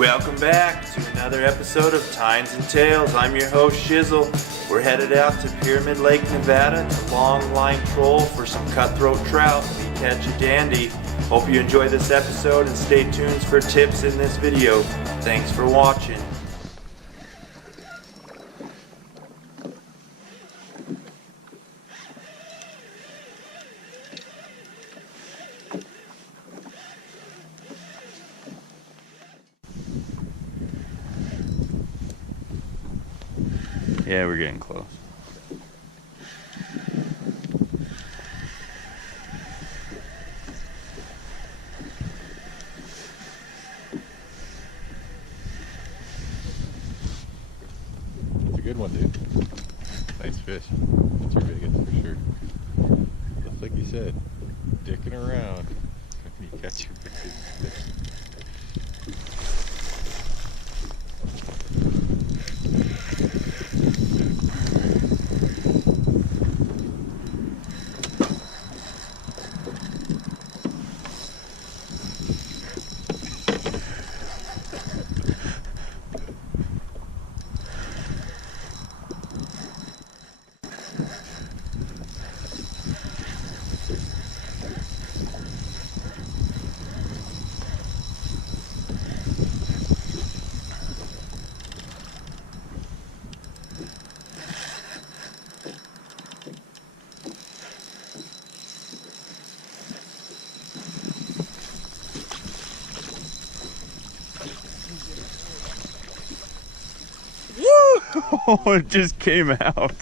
Welcome back to another episode of Tines and Tales. I'm your host Shizzle. We're headed out to Pyramid Lake, Nevada to long line troll for some cutthroat trout. We catch a dandy. Hope you enjoy this episode and stay tuned for tips in this video. Thanks for watching. Yeah, we're getting close. It's a good one, dude. Nice fish. That's your biggest for sure. Just like you said, dicking around. You catch your biggest fish. Oh, it just came out.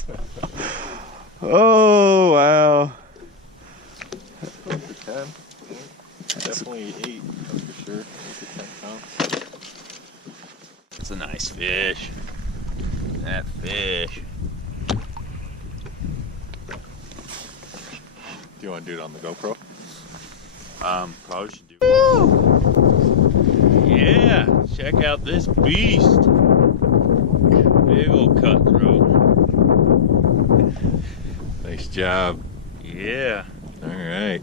Oh, wow. For 10. Definitely 8, that's for sure. 8 to 10 pounds. That's a nice fish. That fish. Do you want to do it on the GoPro? Probably should do. Yeah, check out this beast. Big old cutthroat. Nice job. Yeah. Alright.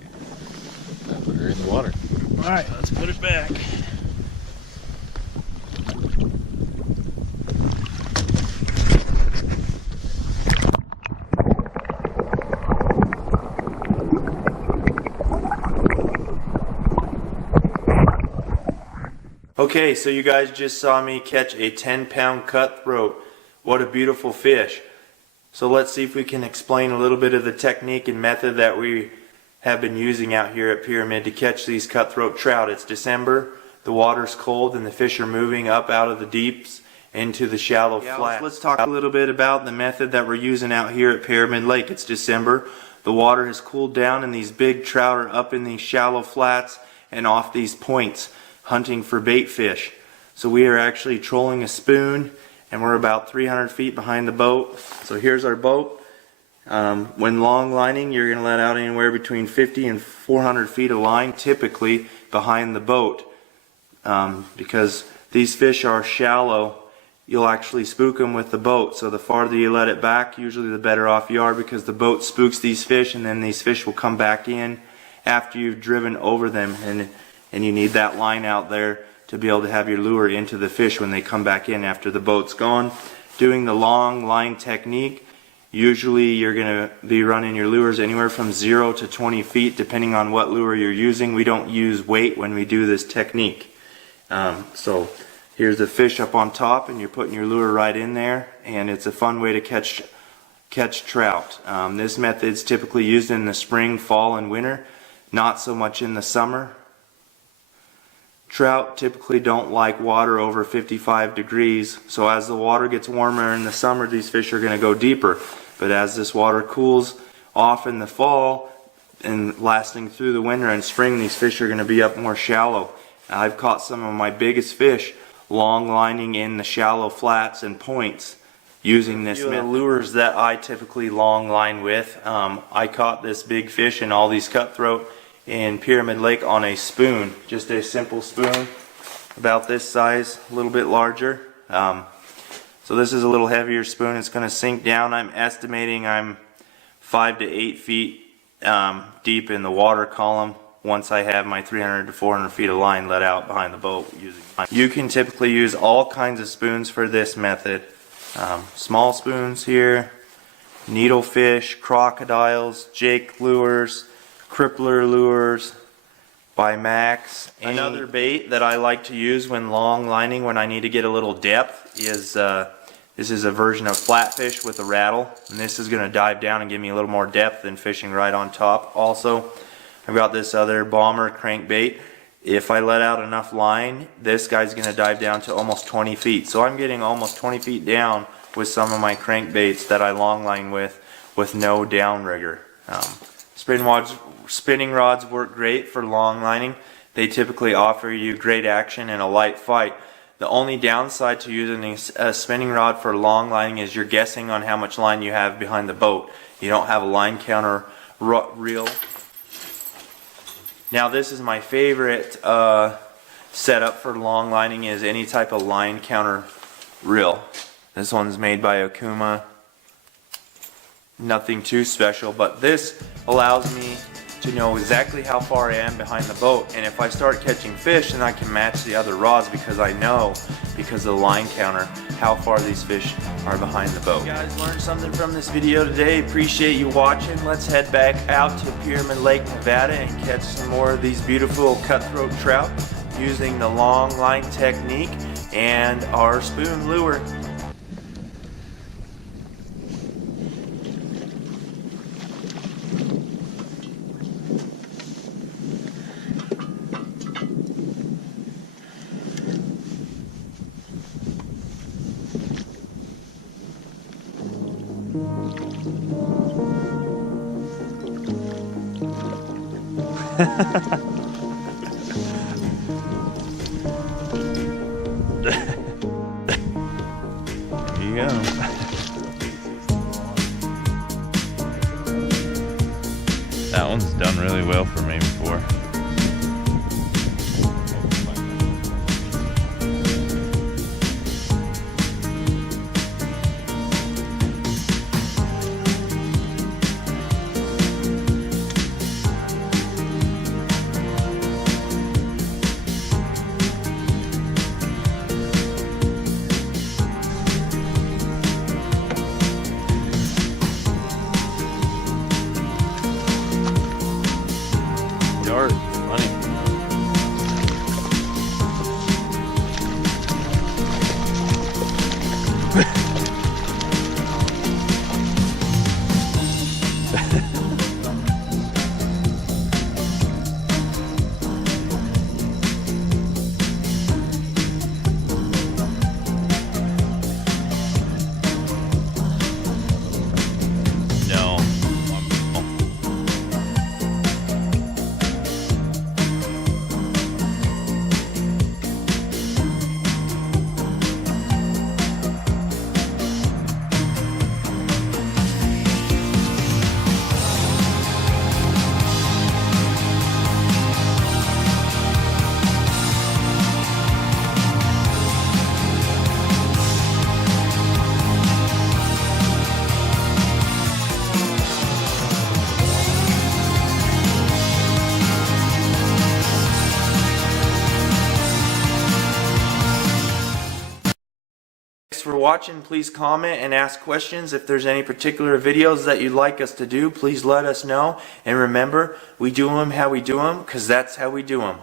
Now put her in the water. Alright, let's put it back. Okay, so you guys just saw me catch a 10-pound cutthroat. What a beautiful fish. So let's see if we can explain a little bit of the technique and method that we have been using out here at Pyramid to catch these cutthroat trout. It's December, the water's cold, and the fish are moving up out of the deeps into the shallow flats. Let's talk a little bit about the method that we're using out here at Pyramid Lake. It's December, the water has cooled down, and these big trout are up in these shallow flats and off these points hunting for bait fish. So we are actually trolling a spoon, and we're about 300 feet behind the boat. So here's our boat. When long lining, you're going to let out anywhere between 50 and 400 feet of line, typically behind the boat. Because these fish are shallow, you'll actually spook them with the boat. So the farther you let it back, usually the better off you are, because the boat spooks these fish, and then these fish will come back in after you've driven over them. And you need that line out there to be able to have your lure into the fish when they come back in after the boat's gone. Doing the long line technique, usually you're going to be running your lures anywhere from 0 to 20 feet depending on what lure you're using. We don't use weight when we do this technique. So here's the fish up on top, and you're putting your lure right in there, and it's a fun way to catch trout. This method is typically used in the spring, fall, and winter, not so much in the summer. Trout typically don't like water over 55 degrees, so as the water gets warmer in the summer, these fish are going to go deeper. But as this water cools off in the fall and lasting through the winter and spring, these fish are going to be up more shallow. I've caught some of my biggest fish long lining in the shallow flats and points using this method. The lures that I typically long line with, I caught this big fish and all these cutthroat in Pyramid Lake on a spoon, just a simple spoon about this size, a little bit larger. So this is a little heavier spoon. It's going to sink down. I'm estimating I'm 5 to 8 feet deep in the water column once I have my 300 to 400 feet of line let out behind the boat using line. You can typically use all kinds of spoons for this method. Small spoons here, needlefish, crocodiles, jake lures, crippler lures by Max. Another bait that I like to use when long lining when I need to get a little depth is this is a version of flatfish with a rattle, and this is going to dive down and give me a little more depth than fishing right on top. Also, I've got this other bomber crankbait. If I let out enough line, this guy's going to dive down to almost 20 feet. So I'm getting almost 20 feet down with some of my crankbaits that I long line with no downrigger. Spinning rods work great for long lining. They typically offer you great action and a light fight. The only downside to using a spinning rod for long lining is you're guessing on how much line you have behind the boat. You don't have a line counter reel. Now this is my favorite setup for long lining, is any type of line counter reel. This one's made by Okuma. Nothing too special, but this allows me to know exactly how far I am behind the boat, and if I start catching fish, then I can match the other rods because I know, because of the line counter, how far these fish are behind the boat. You guys learned something from this video today. Appreciate you watching. Let's head back out to Pyramid Lake, Nevada and catch some more of these beautiful cutthroat trout using the long line technique and our spoon lure. There you go. That one's done really well for me before. Funny. No. Thanks for watching. Please comment and ask questions. If there's any particular videos that you'd like us to do, please let us know. And remember, we do them how we do them, because that's how we do them.